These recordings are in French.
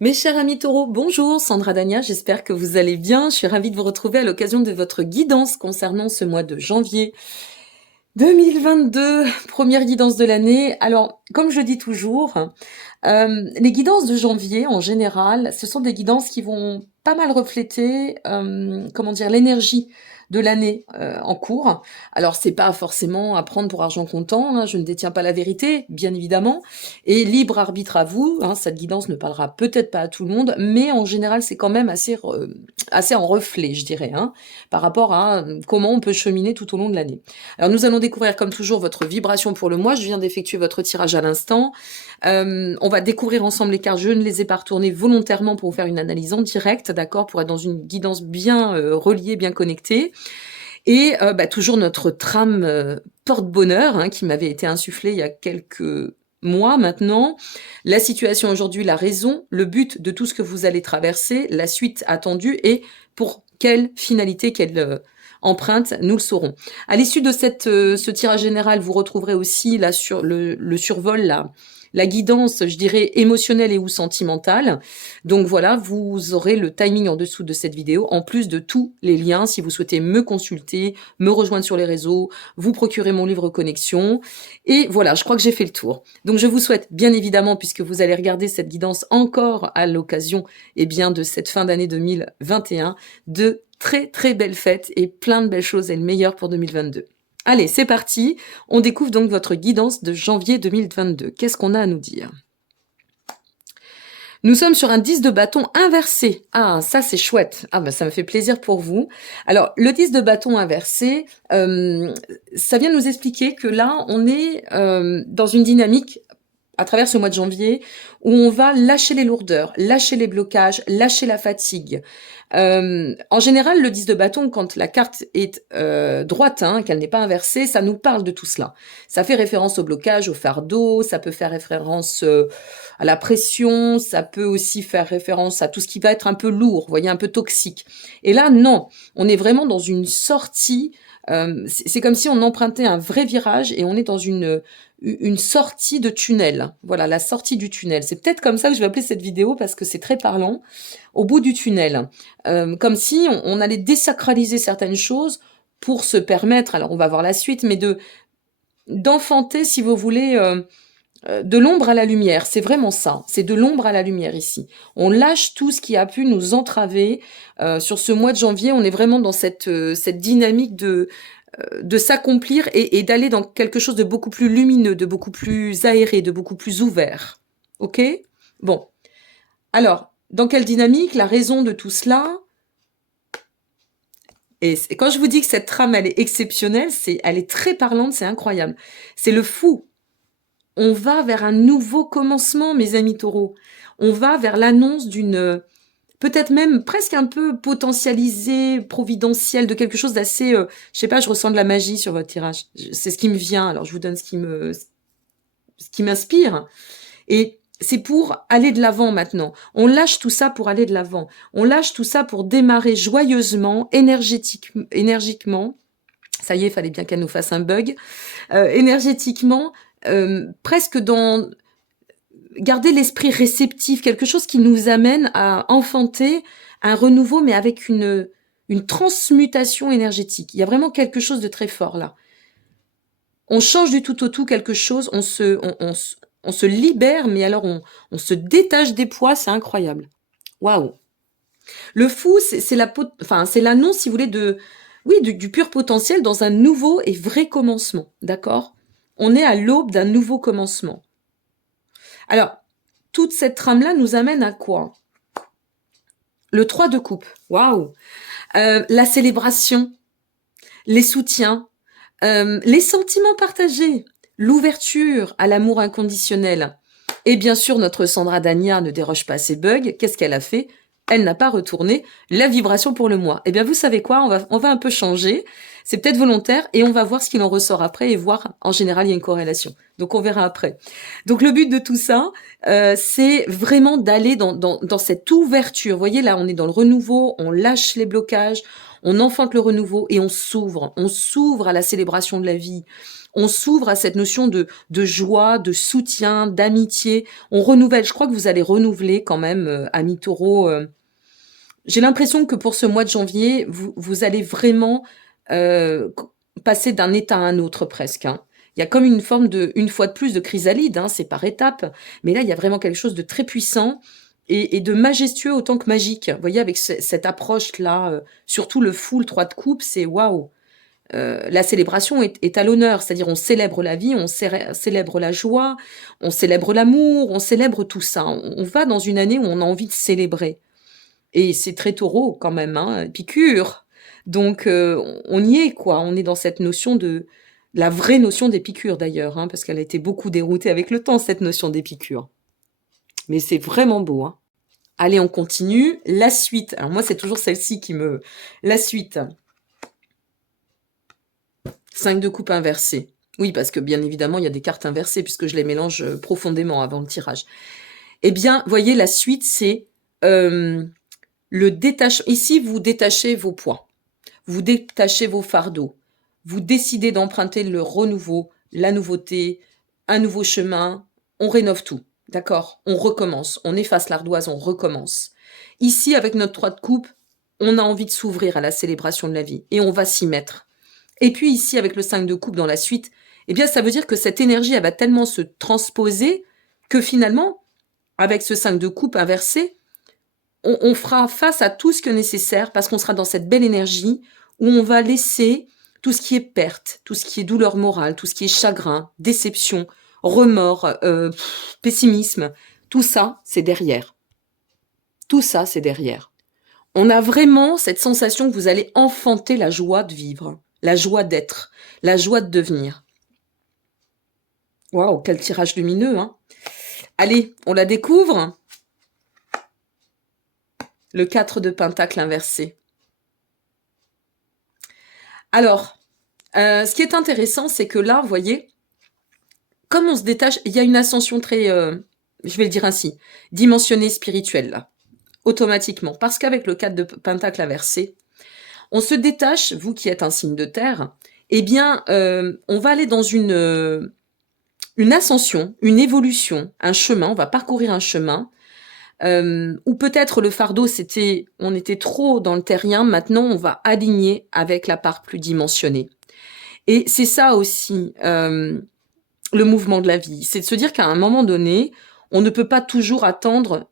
Mes chers amis taureaux, bonjour, Sandra Dania, j'espère que vous allez bien. Je suis ravie de vous retrouver à l'occasion de votre guidance concernant ce mois de janvier 2022, première guidance de l'année. Alors, comme je dis toujours, les guidances de janvier, en général, ce sont des guidances qui vont pas mal refléter, comment dire, l'énergie de l'année en cours. Alors, c'est pas forcément à prendre pour argent comptant, hein, je ne détiens pas la vérité, bien évidemment, et libre arbitre à vous, hein, cette guidance ne parlera peut-être pas à tout le monde, mais en général, c'est quand même assez en reflet, je dirais, hein, par rapport à comment on peut cheminer tout au long de l'année. Alors, nous allons découvrir, comme toujours, votre vibration pour le mois. Je viens d'effectuer votre tirage à l'instant. On va découvrir ensemble les cartes. Je ne les ai pas retournées volontairement pour vous faire une analyse en direct, d'accord, pour être dans une guidance bien reliée, bien connectée. Et toujours notre trame porte-bonheur, hein, qui m'avait été insufflée il y a quelques mois maintenant. La situation aujourd'hui, la raison, le but de tout ce que vous allez traverser, la suite attendue et pour quelle finalité, quelle empreinte, nous le saurons. À l'issue de ce tirage général, vous retrouverez aussi là, sur le survol, la guidance, je dirais, émotionnelle et ou sentimentale. Donc voilà, vous aurez le timing en dessous de cette vidéo, en plus de tous les liens si vous souhaitez me consulter, me rejoindre sur les réseaux, vous procurer mon livre Connexion. Et voilà, je crois que j'ai fait le tour. Donc je vous souhaite, bien évidemment, puisque vous allez regarder cette guidance encore à l'occasion de cette fin d'année 2021, de très très belles fêtes et plein de belles choses et le meilleur pour 2022. Allez, c'est parti. On découvre donc votre guidance de janvier 2022. Qu'est-ce qu'on a à nous dire? Nous sommes sur un 10 de bâton inversé. Ah, ça c'est chouette. Ah ben ça me fait plaisir pour vous. Alors, le 10 de bâton inversé, ça vient nous expliquer que là, on est dans une dynamique à travers ce mois de janvier, où on va lâcher les lourdeurs, lâcher les blocages, lâcher la fatigue. En général, le 10 de bâton, quand la carte est droite, hein, qu'elle n'est pas inversée, ça nous parle de tout cela. Ça fait référence au blocage, au fardeau, ça peut faire référence à la pression, ça peut aussi faire référence à tout ce qui va être un peu lourd, vous voyez, un peu toxique. Et là, non, on est vraiment dans une sortie. C'est comme si on empruntait un vrai virage et on est dans une sortie de tunnel. Voilà, la sortie du tunnel. C'est peut-être comme ça que je vais appeler cette vidéo parce que c'est très parlant. Au bout du tunnel. Comme si on allait désacraliser certaines choses pour se permettre, alors on va voir la suite, mais d'enfanter, si vous voulez, de l'ombre à la lumière. C'est vraiment ça. C'est de l'ombre à la lumière ici. On lâche tout ce qui a pu nous entraver. Sur ce mois de janvier, on est vraiment dans cette dynamique de s'accomplir et d'aller dans quelque chose de beaucoup plus lumineux, de beaucoup plus aéré, de beaucoup plus ouvert. Ok? Bon. Alors, dans quelle dynamique? La raison de tout cela? Et quand je vous dis que cette trame, elle est exceptionnelle, elle est très parlante, c'est incroyable. C'est le fou. On va vers un nouveau commencement, mes amis taureaux. On va vers l'annonce d'une, peut-être même presque un peu potentialisée, providentielle, de quelque chose d'assez, je sais pas, je ressens de la magie sur votre tirage. C'est ce qui me vient, alors je vous donne ce qui m'inspire. Et c'est pour aller de l'avant maintenant. On lâche tout ça pour aller de l'avant. On lâche tout ça pour démarrer joyeusement, énergiquement. Ça y est, il fallait bien qu'elle nous fasse un bug. Énergétiquement, presque dans garder l'esprit réceptif, quelque chose qui nous amène à enfanter un renouveau, mais avec une transmutation énergétique. Il y a vraiment quelque chose de très fort là. On change du tout au tout quelque chose, on se libère, mais alors on se détache des poids, c'est incroyable. Waouh. Le fou, c'est l'annonce, si vous voulez, du pur potentiel dans un nouveau et vrai commencement, d'accord? On est à l'aube d'un nouveau commencement. Alors, toute cette trame-là nous amène à quoi? Le 3 de coupe, waouh. La célébration, les soutiens, les sentiments partagés, l'ouverture à l'amour inconditionnel. Et bien sûr, notre Sandra Dania ne déroge pas à ces bugs. Qu'est-ce qu'elle a fait? Elle n'a pas retourné la vibration pour le mois. Eh bien, vous savez quoi? On va un peu changer. C'est peut-être volontaire et on va voir ce qu'il en ressort après et voir, en général, il y a une corrélation. Donc, on verra après. Donc, le but de tout ça, c'est vraiment d'aller dans cette ouverture. Vous voyez, là, on est dans le renouveau, on lâche les blocages, on enfante le renouveau et on s'ouvre à la célébration de la vie. On s'ouvre à cette notion de joie, de soutien, d'amitié. On renouvelle. Je crois que vous allez renouveler quand même, amis taureaux. J'ai l'impression que pour ce mois de janvier, vous allez vraiment passer d'un état à un autre presque. Hein. Il y a comme une forme une fois de plus, de chrysalide. Hein, c'est par étapes. Mais là, il y a vraiment quelque chose de très puissant et de majestueux autant que magique. Vous voyez, avec cette approche-là, surtout le fou, le 3 de coupe, c'est waouh. La célébration est à l'honneur, c'est-à-dire on célèbre la vie, on célèbre la joie, on célèbre l'amour, on célèbre tout ça. On va dans une année où on a envie de célébrer. Et c'est très taureau quand même, hein, Épicure. Donc on y est, quoi. On est dans cette notion la vraie notion d'Épicure d'ailleurs, hein, parce qu'elle a été beaucoup déroutée avec le temps, cette notion d'Épicure. Mais c'est vraiment beau, hein. Allez, on continue. La suite. Alors moi, c'est toujours celle-ci qui me... La suite. 5 de coupe inversé. Oui, parce que bien évidemment, il y a des cartes inversées, puisque je les mélange profondément avant le tirage. Eh bien, voyez, la suite, c'est le détachement. Ici, vous détachez vos poids. Vous détachez vos fardeaux. Vous décidez d'emprunter le renouveau, la nouveauté, un nouveau chemin. On rénove tout. D'accord? On recommence. On efface l'ardoise, on recommence. Ici, avec notre 3 de coupe, on a envie de s'ouvrir à la célébration de la vie. Et on va s'y mettre. Et puis ici, avec le 5 de coupe dans la suite, eh bien, ça veut dire que cette énergie, elle va tellement se transposer que finalement, avec ce 5 de coupe inversé, on fera face à tout ce qui est nécessaire parce qu'on sera dans cette belle énergie où on va laisser tout ce qui est perte, tout ce qui est douleur morale, tout ce qui est chagrin, déception, remords, pessimisme. Tout ça, c'est derrière. Tout ça, c'est derrière. On a vraiment cette sensation que vous allez enfanter la joie de vivre, la joie d'être, la joie de devenir. Waouh, quel tirage lumineux, hein. Allez, on la découvre. Le 4 de pentacle inversé. Alors, ce qui est intéressant, c'est que là, vous voyez, comme on se détache, il y a une ascension très, je vais le dire ainsi, dimensionnée spirituelle, là, automatiquement. Parce qu'avec le 4 de pentacle inversé, on se détache, vous qui êtes un signe de terre, eh bien, on va aller dans une ascension, une évolution, un chemin, on va parcourir un chemin, ou peut-être le fardeau, on était trop dans le terrien, maintenant on va aligner avec la part plus dimensionnée. Et c'est ça aussi, le mouvement de la vie, c'est de se dire qu'à un moment donné, on ne peut pas toujours attendre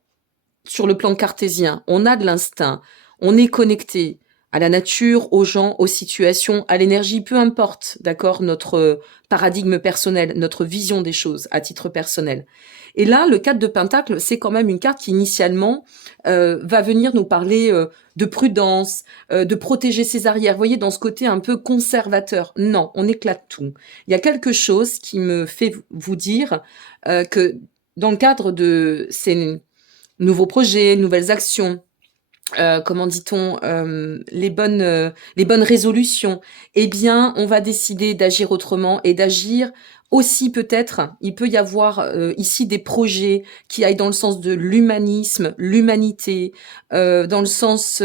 sur le plan cartésien, on a de l'instinct, on est connecté à la nature, aux gens, aux situations, à l'énergie, peu importe, d'accord, notre paradigme personnel, notre vision des choses à titre personnel. Et là, le 4 de pentacle, c'est quand même une carte qui initialement va venir nous parler de prudence, de protéger ses arrières. Vous voyez, dans ce côté un peu conservateur. Non, on éclate tout. Il y a quelque chose qui me fait vous dire que dans le cadre de ces nouveaux projets, nouvelles actions, comment dit-on, les bonnes résolutions, eh bien, on va décider d'agir autrement et d'agir aussi peut-être, il peut y avoir ici des projets qui aillent dans le sens de l'humanisme, l'humanité, dans le sens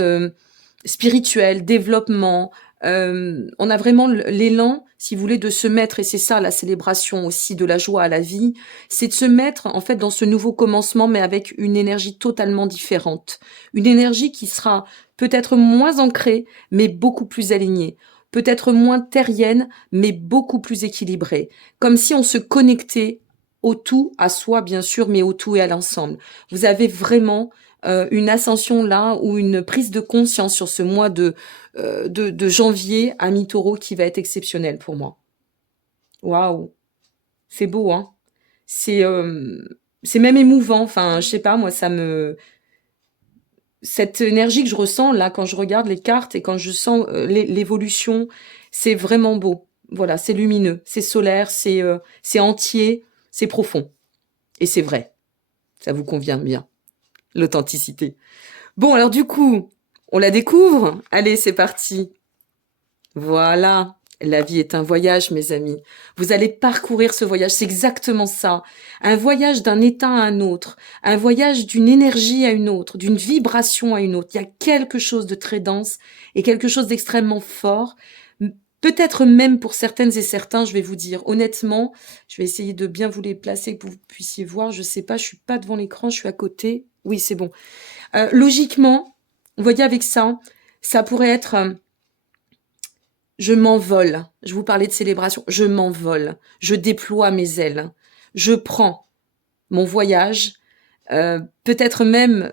spirituel, développement. On a vraiment l'élan, si vous voulez, de se mettre, et c'est ça la célébration aussi de la joie à la vie, c'est de se mettre en fait dans ce nouveau commencement, mais avec une énergie totalement différente. Une énergie qui sera peut-être moins ancrée, mais beaucoup plus alignée. Peut-être moins terrienne, mais beaucoup plus équilibrée. Comme si on se connectait au tout, à soi bien sûr, mais au tout et à l'ensemble. Vous avez vraiment une ascension là, ou une prise de conscience sur ce mois de janvier à mi-taureau qui va être exceptionnel pour moi. Waouh, c'est beau, hein. C'est même émouvant. Enfin, je sais pas, moi, cette énergie que je ressens là quand je regarde les cartes et quand je sens l'évolution, c'est vraiment beau. Voilà, c'est lumineux, c'est solaire, c'est entier, c'est profond. Et c'est vrai. Ça vous convient bien. L'authenticité. Bon, alors du coup, on la découvre. Allez, c'est parti. Voilà. La vie est un voyage, mes amis. Vous allez parcourir ce voyage, c'est exactement ça. Un voyage d'un état à un autre, un voyage d'une énergie à une autre, d'une vibration à une autre. Il y a quelque chose de très dense et quelque chose d'extrêmement fort. Peut-être même pour certaines et certains, je vais vous dire honnêtement, je vais essayer de bien vous les placer pour que vous puissiez voir. Je sais pas, je suis pas devant l'écran, je suis à côté. Oui, c'est bon. Logiquement, vous voyez avec ça, ça pourrait être je m'envole. Je vous parlais de célébration. Je m'envole. Je déploie mes ailes. Je prends mon voyage. Peut-être même,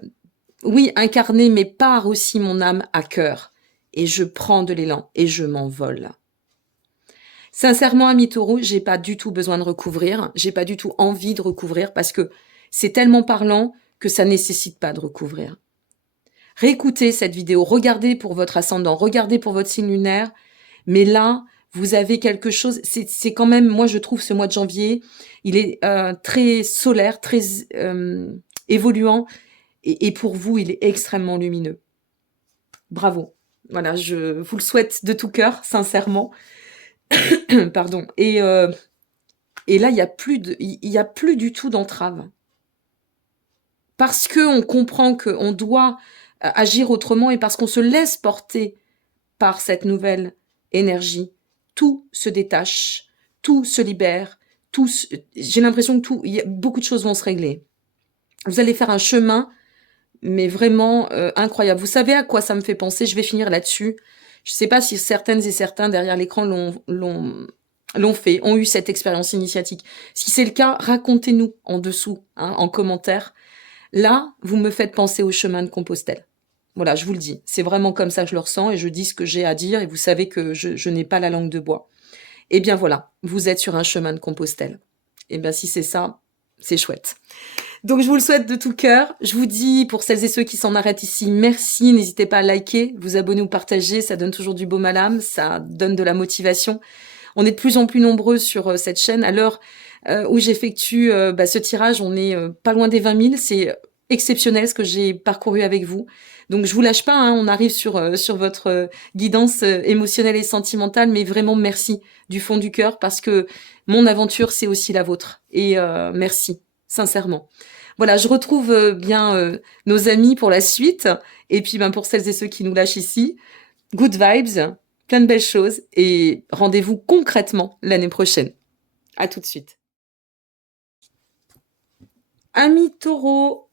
oui, incarner mes parts aussi mon âme à cœur. Et je prends de l'élan et je m'envole. Sincèrement, ami Taureau, j'ai pas du tout besoin de recouvrir. J'ai pas du tout envie de recouvrir parce que c'est tellement parlant que ça nécessite pas de recouvrir. Réécoutez cette vidéo, regardez pour votre ascendant, regardez pour votre signe lunaire. Mais là, vous avez quelque chose, c'est quand même, moi je trouve ce mois de janvier, il est très solaire, très évoluant, et pour vous, il est extrêmement lumineux. Bravo. Voilà, je vous le souhaite de tout cœur, sincèrement. Pardon. Et là, il y a plus du tout d'entrave. Parce qu'on comprend qu'on doit agir autrement et parce qu'on se laisse porter par cette nouvelle énergie, tout se détache, tout se libère, j'ai l'impression que beaucoup de choses vont se régler. Vous allez faire un chemin, mais vraiment incroyable. Vous savez à quoi ça me fait penser? Je vais finir là-dessus. Je ne sais pas si certaines et certains derrière l'écran l'ont fait, ont eu cette expérience initiatique. Si c'est le cas, racontez-nous en dessous, hein, en commentaire. Là, vous me faites penser au chemin de Compostelle. Voilà, je vous le dis. C'est vraiment comme ça que je le ressens et je dis ce que j'ai à dire et vous savez que je n'ai pas la langue de bois. Eh bien voilà, vous êtes sur un chemin de Compostelle. Eh bien si c'est ça, c'est chouette. Donc je vous le souhaite de tout cœur. Je vous dis, pour celles et ceux qui s'en arrêtent ici, merci. N'hésitez pas à liker, vous abonner ou partager. Ça donne toujours du baume à l'âme, ça donne de la motivation. On est de plus en plus nombreux sur cette chaîne. À l'heure où j'effectue ce tirage, on est pas loin des 20 000. C'est exceptionnel ce que j'ai parcouru avec vous. Donc je vous lâche pas, hein, on arrive sur votre guidance émotionnelle et sentimentale, mais vraiment merci du fond du cœur parce que mon aventure c'est aussi la vôtre. Et merci, sincèrement. Voilà, je retrouve bien nos amis pour la suite. Et puis pour celles et ceux qui nous lâchent ici, good vibes, plein de belles choses et rendez-vous concrètement l'année prochaine. À tout de suite. Amis Taureau,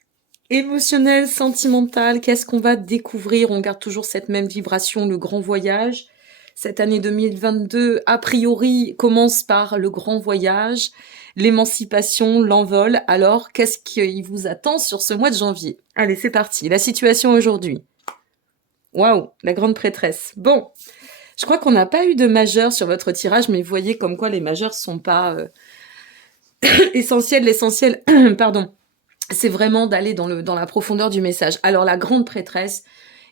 émotionnel, sentimental, qu'est-ce qu'on va découvrir? On garde toujours cette même vibration, le grand voyage. Cette année 2022, a priori, commence par le grand voyage, l'émancipation, l'envol. Alors, qu'est-ce qui vous attend sur ce mois de janvier? Allez, c'est parti. La situation aujourd'hui. Waouh, la grande prêtresse. Bon, je crois qu'on n'a pas eu de majeur sur votre tirage, mais vous voyez comme quoi les majeurs sont pas essentiels. L'essentiel, pardon, c'est vraiment d'aller dans la profondeur du message. Alors, la grande prêtresse,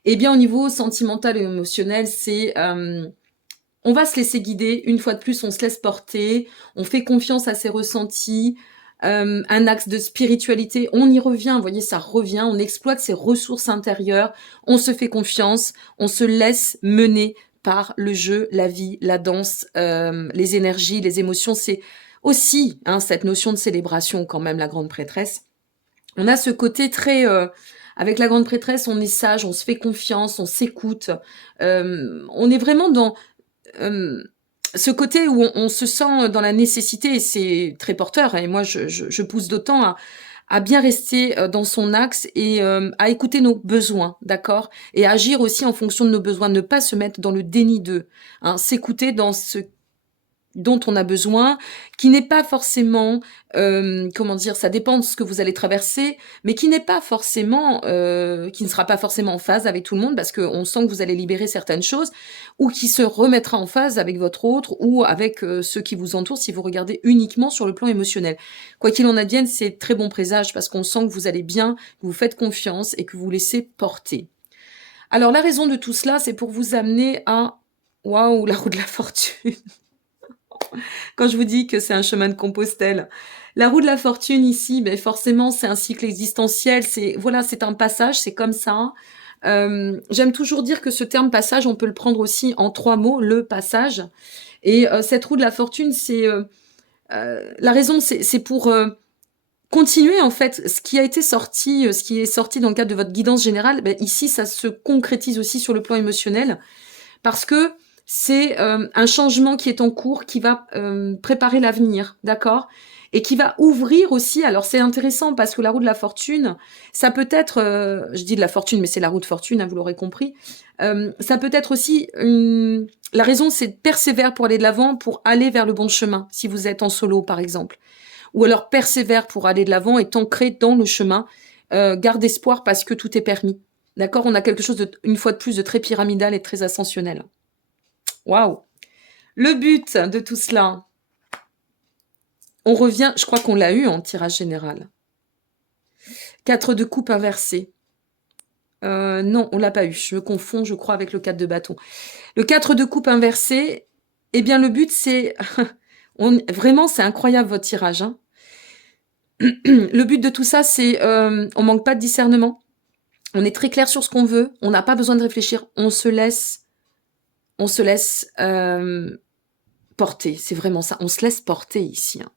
eh bien, au niveau sentimental et émotionnel, c'est... on va se laisser guider, une fois de plus, on se laisse porter, on fait confiance à ses ressentis, un axe de spiritualité, on y revient, vous voyez, ça revient, on exploite ses ressources intérieures, on se fait confiance, on se laisse mener par le jeu, la vie, la danse, les énergies, les émotions. C'est aussi cette notion de célébration quand même, la grande prêtresse. On a ce côté très... avec la grande prêtresse, on est sage, on se fait confiance, on s'écoute. On est vraiment dans ce côté où on se sent dans la nécessité, et c'est très porteur, et moi je pousse d'autant à bien rester dans son axe et à écouter nos besoins, d'accord? Et à agir aussi en fonction de nos besoins, ne pas se mettre dans le déni d'eux, s'écouter dans ce dont on a besoin, qui n'est pas forcément, comment dire, ça dépend de ce que vous allez traverser, mais qui n'est pas forcément, qui ne sera pas forcément en phase avec tout le monde, parce qu'on sent que vous allez libérer certaines choses, ou qui se remettra en phase avec votre autre, ou avec ceux qui vous entourent, si vous regardez uniquement sur le plan émotionnel. Quoi qu'il en advienne, c'est très bon présage, parce qu'on sent que vous allez bien, que vous faites confiance, et que vous laissez porter. Alors la raison de tout cela, c'est pour vous amener à... Waouh, la roue de la fortune. Quand je vous dis que c'est un chemin de Compostelle. La roue de la fortune ici, ben forcément, c'est un cycle existentiel. C'est un passage, c'est comme ça. J'aime toujours dire que ce terme passage, on peut le prendre aussi en 3 mots, le passage. Et cette roue de la fortune, c'est la raison, c'est pour continuer en fait ce qui a été sorti, ce qui est sorti dans le cadre de votre guidance générale. Ben, ici, ça se concrétise aussi sur le plan émotionnel parce que c'est un changement qui est en cours, qui va préparer l'avenir, d'accord? Et qui va ouvrir aussi, alors c'est intéressant parce que la roue de la fortune, ça peut être, je dis de la fortune, mais c'est la roue de fortune, hein, vous l'aurez compris, ça peut être aussi, la raison c'est de persévérer pour aller de l'avant, pour aller vers le bon chemin, si vous êtes en solo par exemple. Ou alors persévère pour aller de l'avant et t'ancrer dans le chemin, garde espoir parce que tout est permis. D'accord? On a quelque chose, une fois de plus, de très pyramidal et très ascensionnel. Waouh! Le but de tout cela, on revient, je crois qu'on l'a eu en tirage général. 4 de coupe inversé. Non, on l'a pas eu. Je me confonds, je crois, avec le 4 de bâton. Le 4 de coupe inversé, eh bien, le but, c'est... Vraiment, c'est incroyable, votre tirage. Hein. Le but de tout ça, c'est... on manque pas de discernement. On est très clair sur ce qu'on veut. On n'a pas besoin de réfléchir. On se laisse porter. C'est vraiment ça. On se laisse porter ici. Hein.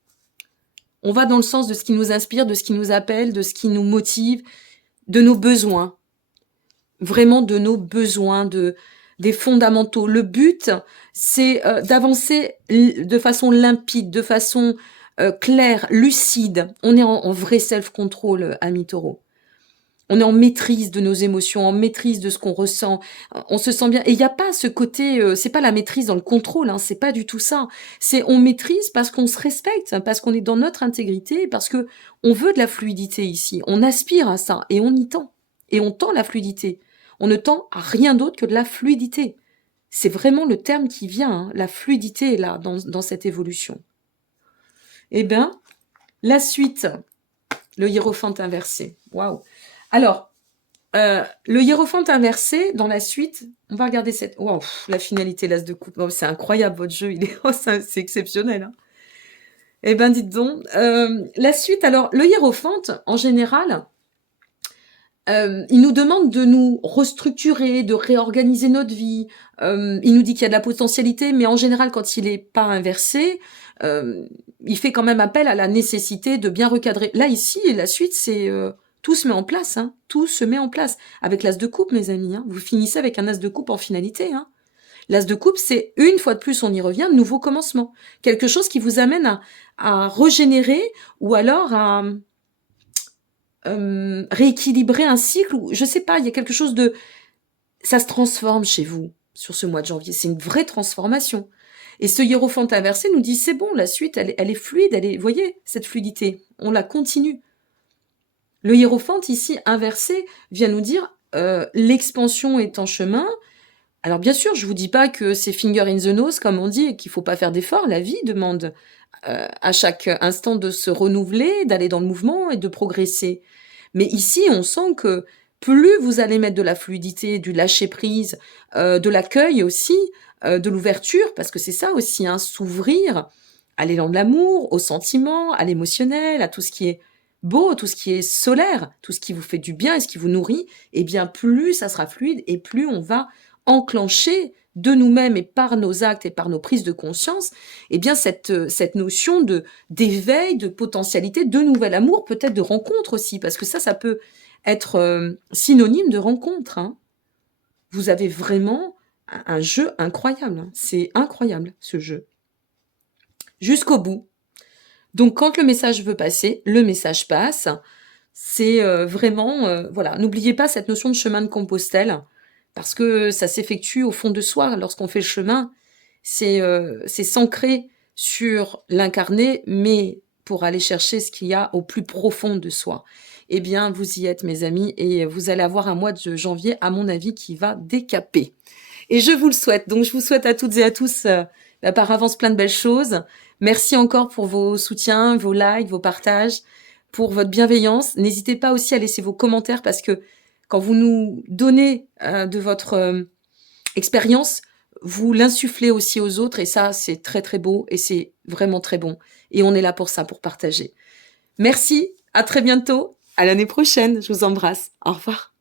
On va dans le sens de ce qui nous inspire, de ce qui nous appelle, de ce qui nous motive, de nos besoins. Vraiment de nos besoins, des fondamentaux. Le but, c'est d'avancer de façon limpide, de façon claire, lucide. On est en vrai self-control, ami Taureau. On est en maîtrise de nos émotions, en maîtrise de ce qu'on ressent. On se sent bien. Et il n'y a pas ce côté, c'est pas la maîtrise dans le contrôle, hein, c'est pas du tout ça. C'est on maîtrise parce qu'on se respecte, parce qu'on est dans notre intégrité, parce que on veut de la fluidité ici. On aspire à ça et on y tend. Et on tend la fluidité. On ne tend à rien d'autre que de la fluidité. C'est vraiment le terme qui vient, hein. La fluidité est là, dans cette évolution. Eh bien, la suite, le hiérophante inversé. Waouh! Alors, le hiérophante inversé, dans la suite, on va regarder cette... Waouh, la finalité, l'as de coupe. Oh, c'est incroyable, votre jeu, c'est exceptionnel. Hein. Eh ben, dites donc. La suite, alors, le hiérophante, en général, il nous demande de nous restructurer, de réorganiser notre vie. Il nous dit qu'il y a de la potentialité, mais en général, quand il n'est pas inversé, il fait quand même appel à la nécessité de bien recadrer. Là, ici, la suite, c'est... tout se met en place, hein. Tout se met en place. Avec l'as de coupe, mes amis, hein. Vous finissez avec un as de coupe en finalité. Hein. L'as de coupe, c'est une fois de plus, on y revient, nouveau commencement. Quelque chose qui vous amène à régénérer ou alors à rééquilibrer un cycle. Ou, je sais pas, il y a quelque chose de... Ça se transforme chez vous sur ce mois de janvier. C'est une vraie transformation. Et ce hiérophante inversé nous dit, c'est bon, la suite, elle est fluide, vous voyez, cette fluidité, on la continue. Le hiérophante, ici, inversé, vient nous dire l'expansion est en chemin. Alors, bien sûr, je ne vous dis pas que c'est finger in the nose, comme on dit, et qu'il ne faut pas faire d'efforts. La vie demande à chaque instant de se renouveler, d'aller dans le mouvement et de progresser. Mais ici, on sent que plus vous allez mettre de la fluidité, du lâcher-prise, de l'accueil aussi, de l'ouverture, parce que c'est ça aussi, hein, s'ouvrir à l'élan de l'amour, au sentiment, à l'émotionnel, à tout ce qui est beau, tout ce qui est solaire, tout ce qui vous fait du bien et ce qui vous nourrit, et bien plus ça sera fluide et plus on va enclencher de nous-mêmes et par nos actes et par nos prises de conscience, eh bien cette notion d'éveil, de potentialité, de nouvel amour, peut-être de rencontre aussi, parce que ça peut être synonyme de rencontre. Hein. Vous avez vraiment un jeu incroyable. Hein. C'est incroyable, ce jeu. Jusqu'au bout. Donc, quand le message veut passer, le message passe. C'est vraiment... voilà, n'oubliez pas cette notion de chemin de Compostelle, parce que ça s'effectue au fond de soi. Lorsqu'on fait le chemin, c'est s'ancrer sur l'incarné, mais pour aller chercher ce qu'il y a au plus profond de soi. Eh bien, vous y êtes, mes amis, et vous allez avoir un mois de janvier, à mon avis, qui va décaper. Et je vous le souhaite. Donc, je vous souhaite à toutes et à tous, par avance, plein de belles choses. Merci encore pour vos soutiens, vos likes, vos partages, pour votre bienveillance. N'hésitez pas aussi à laisser vos commentaires, parce que quand vous nous donnez de votre expérience, vous l'insufflez aussi aux autres, et ça, c'est très très beau, et c'est vraiment très bon. Et on est là pour ça, pour partager. Merci, à très bientôt, à l'année prochaine, je vous embrasse, au revoir.